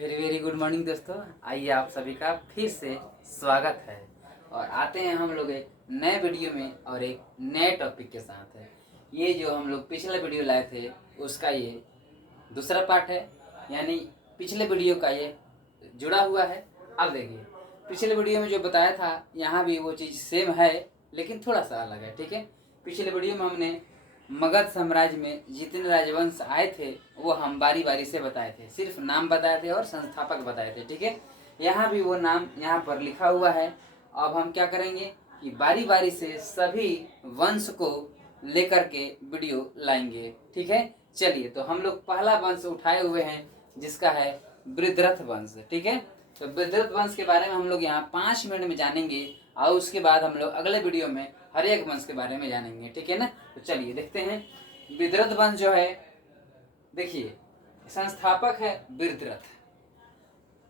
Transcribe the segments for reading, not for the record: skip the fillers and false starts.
Very very good morning दोस्तों। आइए आप सभी का फिर से स्वागत है और आते हैं हम लोग एक नए वीडियो में और एक नए टॉपिक के साथ है। ये जो हम लोग पिछले वीडियो लाए थे उसका ये दूसरा पार्ट है, यानी पिछले वीडियो का ये जुड़ा हुआ है। अब देखिए, पिछले वीडियो में जो बताया था यहाँ भी वो चीज़ सेम है लेकिन थोड़ा सा अलग है। ठीक है, पिछले वीडियो में हमने मगध साम्राज्य में जितने राजवंश आए थे वो हम बारी बारी से बताए थे, सिर्फ नाम बताए थे और संस्थापक बताए थे। ठीक है, यहाँ भी वो नाम यहाँ पर लिखा हुआ है। अब हम क्या करेंगे कि बारी बारी से सभी वंश को लेकर के वीडियो लाएंगे। ठीक है, चलिए तो हम लोग पहला वंश उठाए हुए हैं जिसका है वृद्धरथ वंश। ठीक है, तो वृद्धरथ वंश के बारे में हम लोग यहाँ 5 मिनट में जानेंगे और उसके बाद हम लोग अगले वीडियो में हर एक वंश के बारे में जानेंगे। ठीक है ना, तो चलिए देखते हैं। वृद्धरथ वंश जो है, देखिए संस्थापक है वृद्धरथ।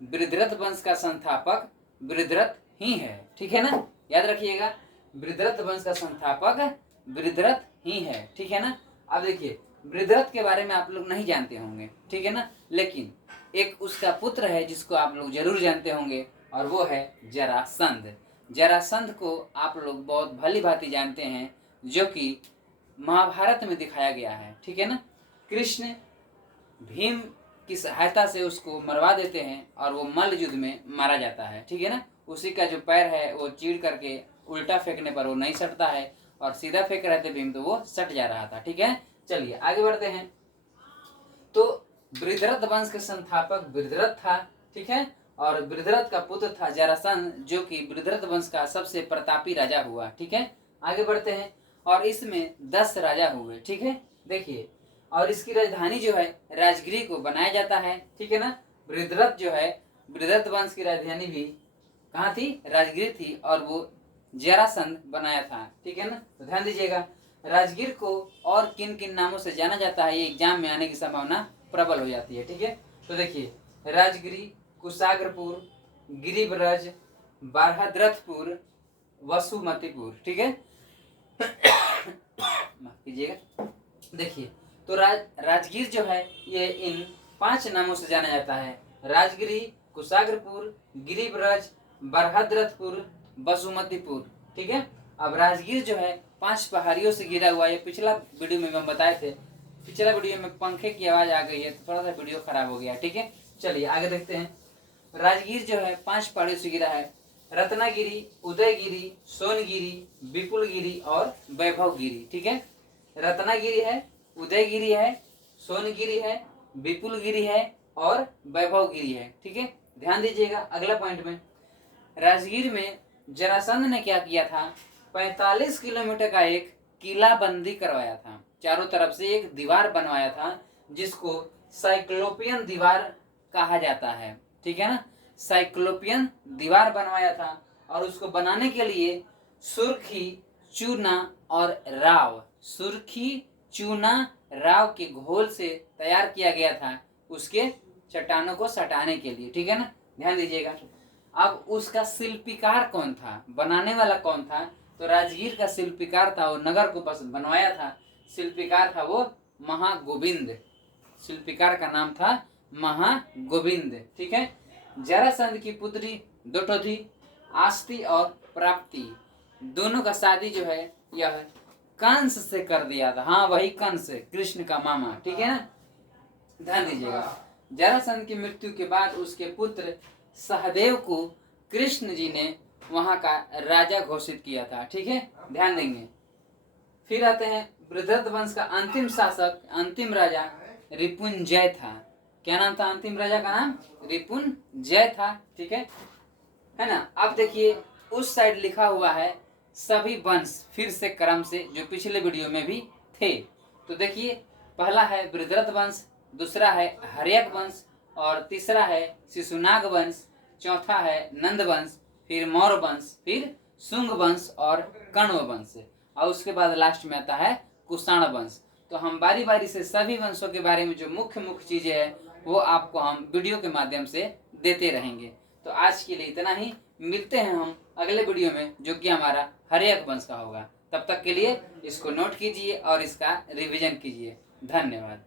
वृद्धरथ वंश का संस्थापक वृद्धरथ ही है। ठीक है ना, याद रखिएगा, वृद्धरथ वंश का संस्थापक वृद्धरथ ही है। ठीक है ना। अब देखिए, वृद्धरथ के बारे में आप लोग नहीं जानते होंगे, ठीक है ना, लेकिन एक उसका पुत्र है जिसको आप लोग जरूर जानते होंगे और वो है जरासंध। जरासंध को आप लोग बहुत भली भांति जानते हैं, जो कि महाभारत में दिखाया गया है। ठीक है ना, कृष्ण भीम की सहायता से उसको मरवा देते हैं और वो मल्ल युद्ध में मारा जाता है। ठीक है ना, उसी का जो पैर है वो चीड़ करके उल्टा फेंकने पर वो नहीं सटता है और सीधा फेंक रहे थे भीम तो वो सट जा रहा था। ठीक है, चलिए आगे बढ़ते हैं। तो वृद्धरथ वंश के संस्थापक वृद्धरथ था। ठीक है, और वृद्धरथ का पुत्र था जरासंध, जो कि वृद्धरथ वंश का सबसे प्रतापी राजा हुआ। ठीक है, आगे बढ़ते हैं। और इसमें 10 राजा हुए। ठीक है, देखिए, और इसकी राजधानी जो है राजगिरी को बनाया जाता है। ठीक है ना, वृद्धरथ जो है, वृद्धरथ वंश की राजधानी भी कहाँ थी? राजगिरी थी, और वो जरासंध बनाया था। ठीक है ना, तो ध्यान दीजिएगा, राजगीर को और किन किन नामों से जाना जाता है, ये एग्जाम में आने की संभावना प्रबल हो जाती है। ठीक है, तो देखिए, राजगिरी, कुशाग्रपुर, गिरिब्रज, बारहद्रथपुर, वसुमतीपुर। ठीक है, माफ कीजिएगा। देखिए, तो राजगीर जो है ये इन 5 नामों से जाना जाता है: राजगिरी, कुशाग्रपुर, गिरिब्रज, बारहद्रथपुर, वसुमतीपुर। ठीक है, अब राजगीर जो है 5 पहाड़ियों से घिरा हुआ है। पिछला वीडियो में हम बताए थे, पिछला वीडियो में पंखे की आवाज आ गई है तो थोड़ा सा वीडियो खराब हो गया। ठीक है, चलिए आगे देखते हैं। राजगीर जो है 5 पहाड़ियों से घिरा है: रत्नागिरी, उदयगिरी, सोनगिरी, विपुलगिरी और वैभवगिरी। ठीक है, रत्नागिरी है, उदयगिरी है, सोनगिरी है, विपुलगिरी है और वैभवगिरी है। ठीक है, ध्यान दीजिएगा अगला पॉइंट में। राजगीर में जरासंध ने क्या किया था? 45 किलोमीटर का एक किला बंदी करवाया था, चारों तरफ से एक दीवार बनवाया था जिसको साइक्लोपियन दीवार कहा जाता है। ठीक है ना, साइक्लोपियन दीवार बनवाया था और उसको बनाने के लिए सुर्खी, चूना और राव, सुर्खी, चूना, राव के घोल से तैयार किया गया था उसके चट्टानों को सटाने के लिए। ठीक है ना, ध्यान दीजिएगा। अब उसका शिल्पीकार कौन था, बनाने वाला कौन था? तो राजगीर का शिल्पीकार था, वो नगर को बनवाया था, शिल्पीकार था वो महागोविंद। शिल्पीकार का नाम था महागोविंद। ठीक है, जरासंध की पुत्री 2 थी, आस्ती और प्राप्ति। दोनों का शादी जो है यह कंस से कर दिया था। हाँ, वही कंस, कृष्ण का मामा। ठीक है ना, ध्यान दीजिएगा। जरासंध की मृत्यु के बाद उसके पुत्र सहदेव को कृष्ण जी ने वहां का राजा घोषित किया था। ठीक है, ध्यान देंगे। फिर आते हैं, वृद्धरथ वंश का अंतिम शासक, अंतिम राजा रिपुंजय था। क्या नाम था अंतिम राजा का? नाम रिपुंजय था। ठीक है ना। अब देखिए, उस साइड लिखा हुआ है सभी वंश, फिर से क्रम से, जो पिछले वीडियो में भी थे। तो देखिए, पहला है वृद्धरथ वंश, दूसरा है हर्यक वंश और तीसरा है शिशुनाग वंश, चौथा है नंद वंश, फिर मौर्य वंश, फिर शुंग वंश और कण्व वंश, और उसके बाद लास्ट में आता है कुषाण वंश। तो हम बारी बारी से सभी वंशों के बारे में जो मुख्य मुख्य चीजें हैं वो आपको हम वीडियो के माध्यम से देते रहेंगे। तो आज के लिए इतना ही, मिलते हैं हम अगले वीडियो में जो कि हमारा हर्यक वंश का होगा। तब तक के लिए इसको नोट कीजिए और इसका रिवीजन कीजिए। धन्यवाद।